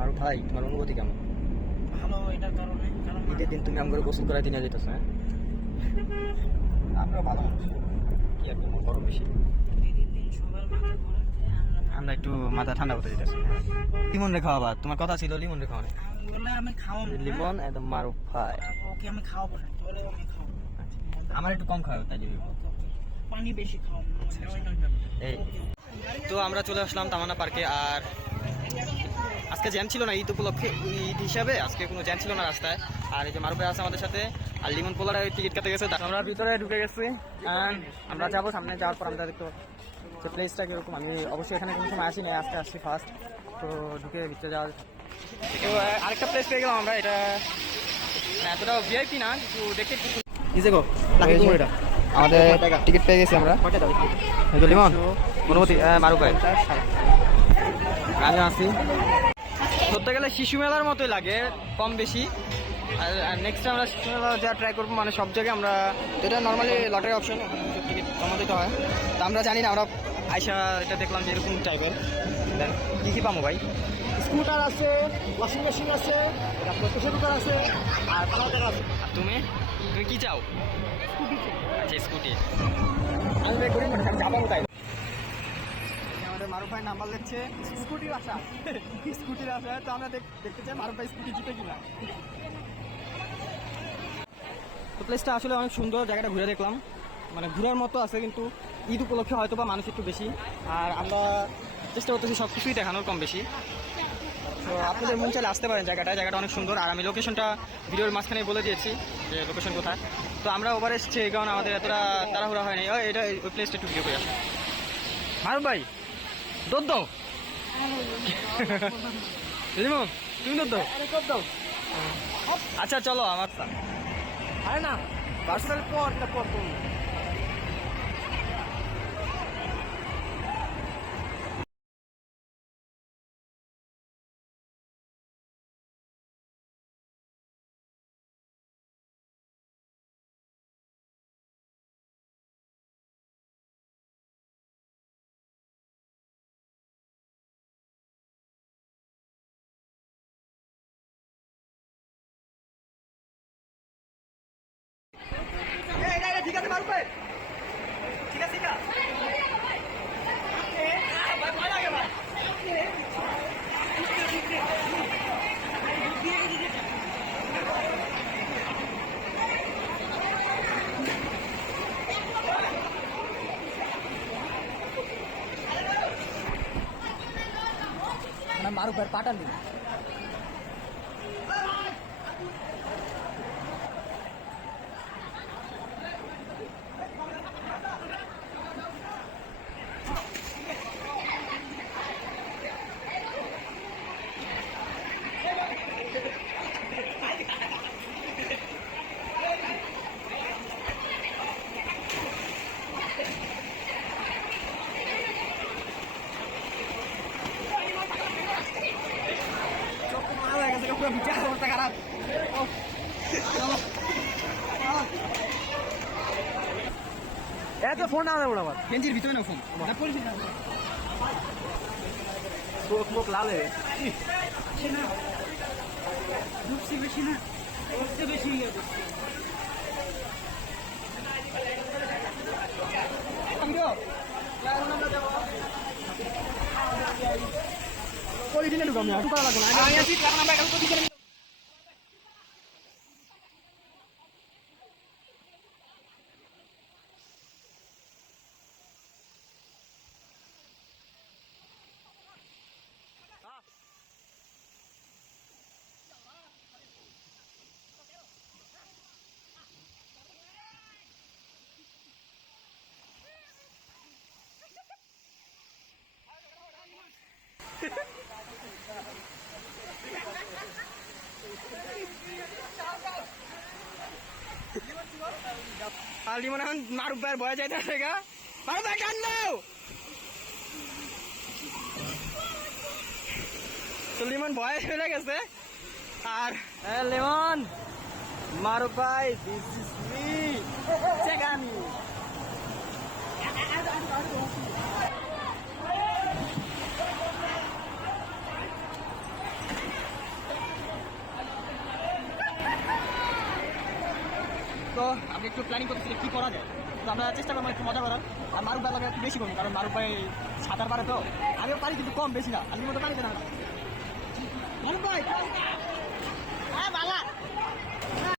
মারুফ ভাই, তোমার অনুভূতি কেমন? ভালো, এটার কারণে ঈদের দিন তুমি আমাকে গোসল করাই দিনে যেতেছ, হ্যাঁ? আমরা ভালো মানুষ, কি আর করবো, গরম বেশি। ঈদের দিন সবার মাথা ঘোরাতে আমরা একটু মাথা ঠান্ডা করতে যেতেছি। লিমন রে খাওয়াবা, তোমার কথা ছিল লিমন রে খাওয়ানো। বলে আমি খাওয়াবো না। লিমন একদম মারুফ ভাই, ওকে আমি খাওয়াবো না, বলে আমি খাওয়াবো। আমার একটু কম খাওয়াবে তাই জন্য। পানি বেশি খাওয়াবো। এই তো আমরা চলে আসলাম তামান্না পার্কে। আর আজকে জ্যাম ছিল না, ঈদ উপলক্ষে, ঈদ হিসাবে আজকে কোনো জ্যাম ছিল না রাস্তায়। আর এই যে মারুফ ভাই আছে আমাদের সাথে, আর লিমন পোলারা টিকিট কাটতে গেছে। আমরা ভিতরে ঢুকে গেছি, আমরা যাবো। সামনে যাওয়ার পর আমরা দেখতে যে প্লেসটা কীরকম। আমি অবশ্যই এখানে কোনো সময় আসি না, আজকে আসছি ফার্স্ট। তো ঢুকে ভিতরে যাওয়া। তো আরেকটা প্লেস পেয়ে গেলাম আমরা, এটা এতটা ভিআইপি না, কিন্তু দেখতে একটু আমাদের টিকিট পেয়ে গেছি আমরা। লিমন অনুভূতি, মারুফ ভাই আমি আসি। ধরতে গেলে শিশু মেলার মতোই লাগে, কম বেশি। আর নেক্সট আমরা শিশু মেলা যা ট্রাই করবো, মানে সব জায়গায় আমরা, এটা নর্মালি লটারি অপশন, টিকিট জমা দিতে হয়। তা আমরা জানি না, আমরা আইসা এটা দেখলাম যে এরকম টাইপের। দেন কী কী পাবো ভাই? স্কুটার আছে, ওয়াশিং মেশিন আছে, প্রেসার কুকার আছে, আর পাউডার আছে। আর তুমি তুমি কী চাও? আচ্ছা স্কুটি। আমি বের করি না, যাবো তাই। আমাদের মারুফ ভাই নাম্বার লিখছে, স্কুটির আসা, স্কুটির আছে। তো আমরা দেখতে চাই মারুফ ভাই স্কুটি জিতে কিনা। তো প্লেসটা আসলে অনেক সুন্দর, জায়গাটা ঘুরে দেখলাম, মানে ঘুরার মতো আছে, কিন্তু ঈদ উপলক্ষে হয়তো বা মানুষ একটু বেশি। আর আমরা চেষ্টা করতেছি সব কিছুই দেখানোর কম বেশি। তো আপনাদের মন চাইলে আসতে পারেন, জায়গাটা অনেক সুন্দর। আর আমি লোকেশনটা ভিডিওর মাঝখানে বলে দিয়েছি যে লোকেশন কোথায়। তো আমরা ওভার এসছি, এই কারণে আমাদের এতটা তাড়াহুড়া হয়নি। এটা ওই প্লেসটা একটু ভিডিও করে আসি। মারুফ ভাই দৌড় দাও। লিমন তুমি দৌড় দাও। আচ্ছা চলো আমার সাথে। আরে না, পার্সোনাল পরটা পর করুন। ঠিক আছে মারুফ ভাই, ঠিক আছে মারুফ ভাই পাঠান দিন। পুরো বিচার অবস্থা খারাপ। এত ফোন আনে ওরা, আবার বেঞ্চির ভিতরে না ফোন, চোখ মুখ লাল হয়ে না, ঢুকছে বেশি না, ঢুকছে বেশি। পলিথিনে ঢুকাম না, ঢুকা লাগবে না। আর লিমন এখন মারুফ ভাইয়ের ভয় যাইতেছে গা, মারুফ ভাই কান দাও। তো লিমন ভয় চলে গেছে। আর লিমন, মারুফ ভাই, দিস ইজ মি চেগানি। তো আমি একটু প্ল্যানিং করতেছি কি করা যায়। তো আমরা চেষ্টা করবো একটু মজা করার। আর মারুফ ভাই লাগে একটু বেশি করবো, কারণ মারুফ ভাই সাঁতার পারে তো, আমিও পারি কিন্তু কম, বেশি না। আমি মতো পারি না মারুফ ভাই। হ্যাঁ বালা